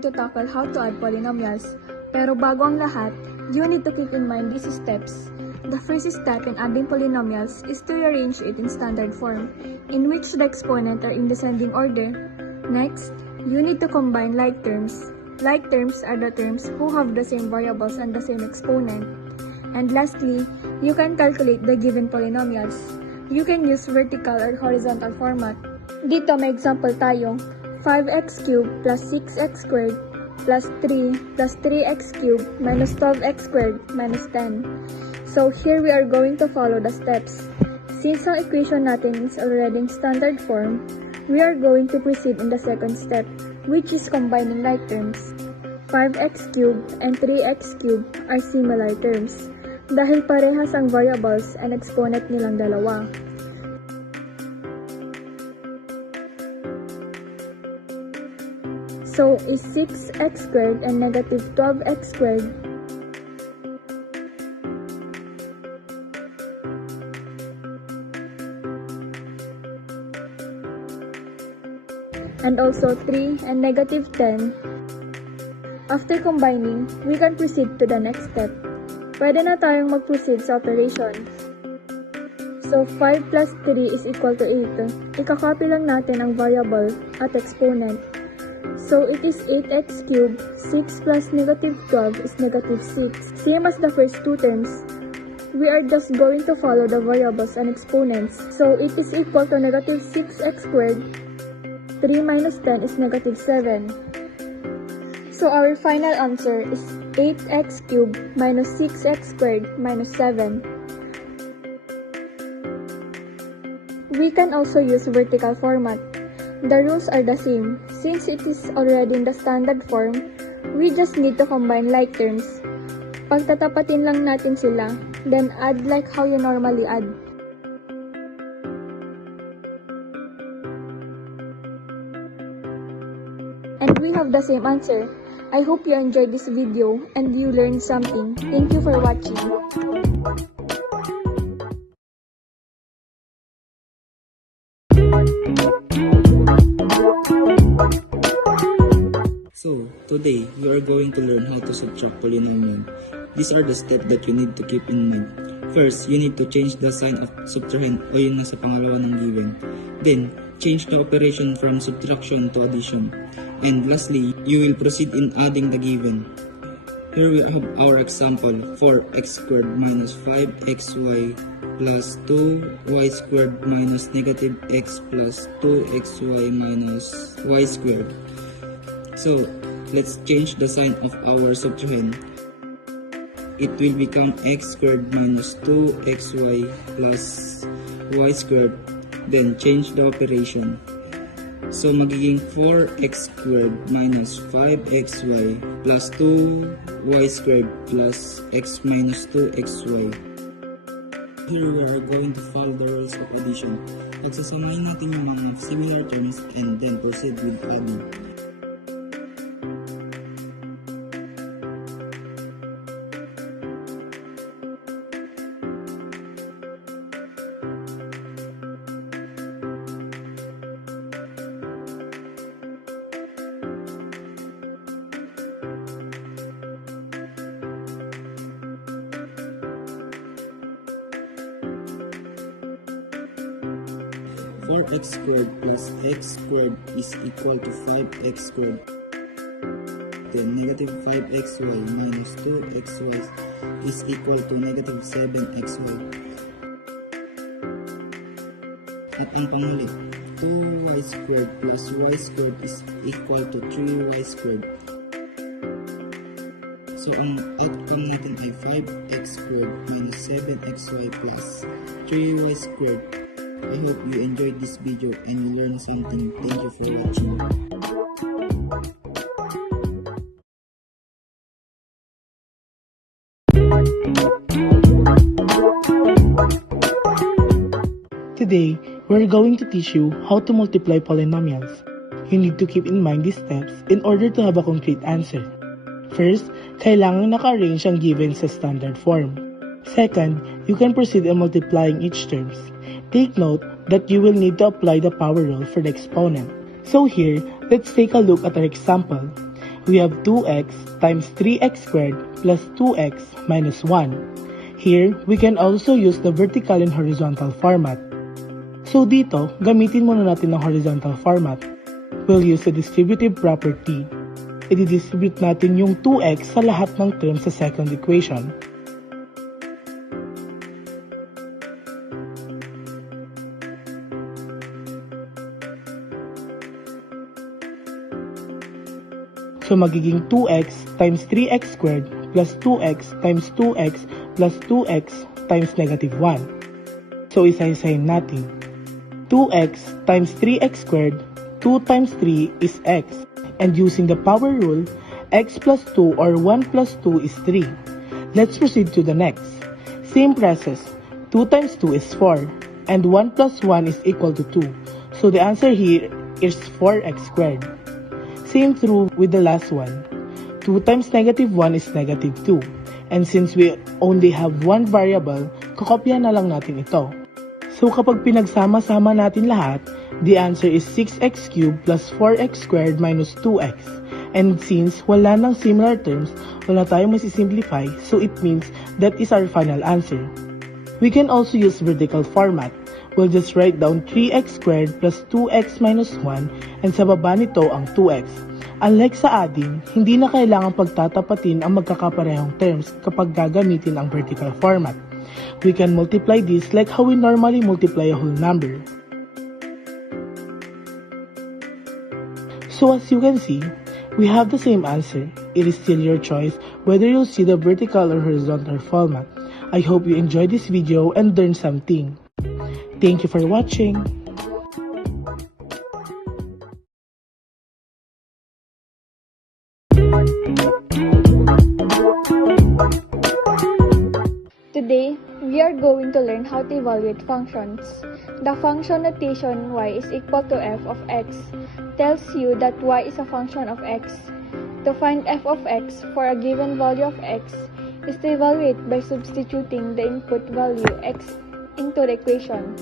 going to tackle how to add polynomials. Pero bago ang lahat, you need to keep in mind these steps. The first step in adding polynomials is to arrange it in standard form, in which the exponents are in descending order. Next, you need to combine like terms. Like terms are the terms who have the same variables and the same exponent. And lastly, you can calculate the given polynomials. You can use vertical or horizontal format. Dito may example tayo, 5x cubed plus 6x squared plus 3 plus 3x cubed minus 12x squared minus 10. So here we are going to follow the steps. Since ang equation natin is already in standard form, we are going to proceed in the second step, which is combining like terms. 5x cubed and 3x cubed are similar terms, dahil parehas ang variables and exponent nilang dalawa. So, is 6x squared and negative 12x squared and also 3 and negative 10. After combining, we can proceed to the next step. Pwede na tayong mag-proceed sa operation. So, 5 plus 3 is equal to 8. Ikakopy lang natin ang variable at exponent. So, it is 8x cubed, 6 plus negative 12 is negative 6. Same as the first two terms, we are just going to follow the variables and exponents. So, it is equal to negative 6x squared. 3 minus 10 is negative 7. So our final answer is 8x cubed minus 6x squared minus 7. We can also use vertical format. The rules are the same. Since it is already in the standard form, we just need to combine like terms. Pagtatapatin lang natin sila, then add like how you normally add. And we have the same answer. I hope you enjoyed this video and you learned something. Thank you for watching. So, today, we are going to learn how to subtract polynomial. These are the steps that you need to keep in mind. First, you need to change the sign of subtrahend o yun na sa pangalawa ng given. Then, change the operation from subtraction to addition. And lastly, you will proceed in adding the given. Here we have our example, 4x squared minus 5xy plus 2y squared minus negative x plus 2xy minus y squared. So, let's change the sign of our subtrahend. It will become x squared minus 2xy plus y squared. Then, change the operation. So, magiging 4x squared minus 5xy plus 2y squared plus x minus 2xy. Here we are going to follow the rules of addition. Pagsasamahin natin yung mga similar terms and then proceed with adding. For 4x squared plus x squared is equal to 5x squared. Then negative 5xy minus 2xy is equal to negative 7xy. At ang panghuli, 2y squared plus y squared is equal to 3y squared. So ang outcome natin ay 5x squared minus 7xy plus 3y squared. I hope you enjoyed this video and you learned something. Thank you for watching. Today, we're going to teach you how to multiply polynomials. You need to keep in mind these steps in order to have a complete answer. First, kailangan naka-arrange ang given sa standard form. Second, you can proceed in multiplying each terms. Take note that you will need to apply the power rule for the exponent. So here, let's take a look at our example. we have 2x times 3x squared plus 2x minus 1. Here, we can also use the vertical and horizontal format. So dito, gamitin muna natin ang horizontal format. We'll use the distributive property. I-distribute natin yung 2x sa lahat ng terms sa second equation. So magiging 2x times 3x squared plus 2x times 2x plus 2x times negative 1. So isa-isahin natin. 2x times 3x squared, 2 times 3 is x. And using the power rule, x plus 2 or 1 plus 2 is 3. Let's proceed to the next. Same process. 2 times 2 is 4. And 1 plus 1 is equal to 2. So the answer here is 4x squared. Same true with the last one. 2 times negative 1 is negative 2. And since we only have one variable, kakopya na lang natin ito. So kapag pinagsama-sama natin lahat, the answer is 6x cubed plus 4x squared minus 2x. And since wala nang similar terms, wala tayong masisimplify, so it means that is our final answer. We can also use vertical format. We'll just write down 3x squared plus 2x minus 1 and sa baba nito ang 2x. Unlike sa adding, hindi na kailangang pagtatapatin ang magkakaparehong terms kapag gagamitin ang vertical format. We can multiply this like how we normally multiply a whole number. So as you can see, we have the same answer. It is still your choice whether you'll see the vertical or horizontal format. I hope you enjoyed this video and learned something. Thank you for watching. Today, we are going to learn how to evaluate functions. The function notation y is equal to f of x tells you that y is a function of x. To find f of x for a given value of x is to evaluate by substituting the input value x into the equation.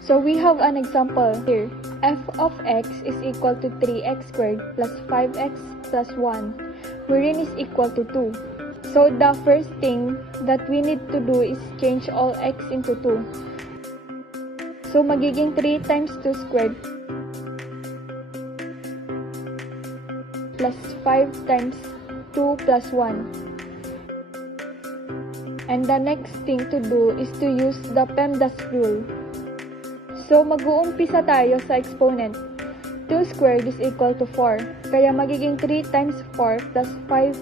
So we have an example here. F of x is equal to 3x squared plus 5x plus 1, wherein is equal to 2. So the first thing that we need to do is change all x into 2. So magiging 3 times 2 squared plus 5 times 2 plus 1. And the next thing to do is to use the PEMDAS rule. So mag-uumpisa tayo sa exponent. 2 squared is equal to 4. Kaya magiging 3 times 4 plus 5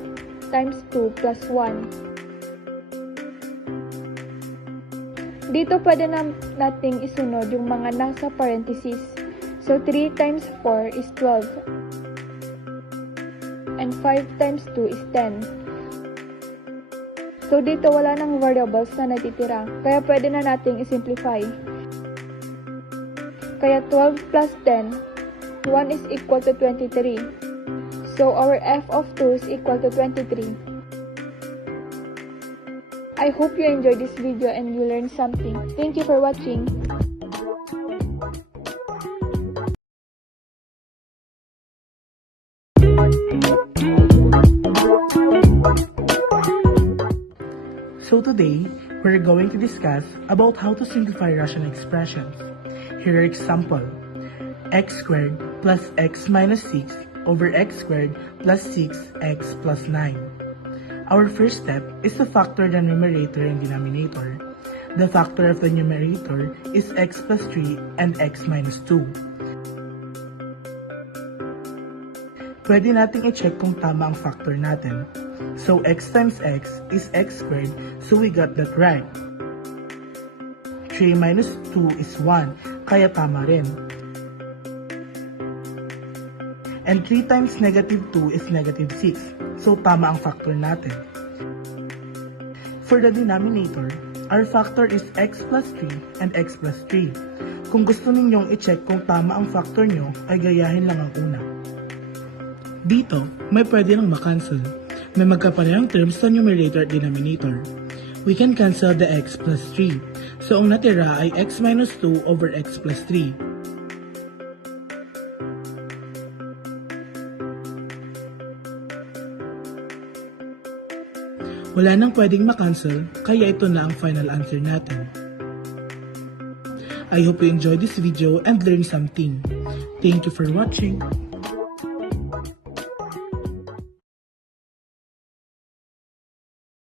times 2 plus 1. Dito pwede na nating isunod yung mga nasa parentheses. So 3 times 4 is 12. And 5 times 2 is 10. So dito wala nang variables na natitira. Kaya pwede na nating isimplify. Kaya 12 plus 10, 1 is equal to 23. So our f of 2 is equal to 23. I hope you enjoyed this video and you learned something. Thank you for watching. So today, we're going to discuss about how to simplify rational expressions. Here are example. X squared plus x minus 6 over x squared plus 6x plus 9. Our first step is to factor the numerator and denominator. The factor of the numerator is x plus 3 and x minus 2. Pwede nating i-check kung tama ang factor natin. So x times x is x squared, so we got that right. 3 minus 2 is 1, kaya tama rin. And 3 times negative 2 is negative 6, so tama ang factor natin. For the denominator, our factor is x plus 3 and x plus 3. Kung gusto ninyong i-check kung tama ang factor nyo, ay gayahin lang ang una. Dito, may pwede nang makancel. May magkaparehang terms sa numerator at denominator. We can cancel the x plus 3. So ang natira ay x minus 2 over x plus 3. Wala nang pwedeng makancel, kaya ito na ang final answer natin. I hope you enjoyed this video and learned something. Thank you for watching.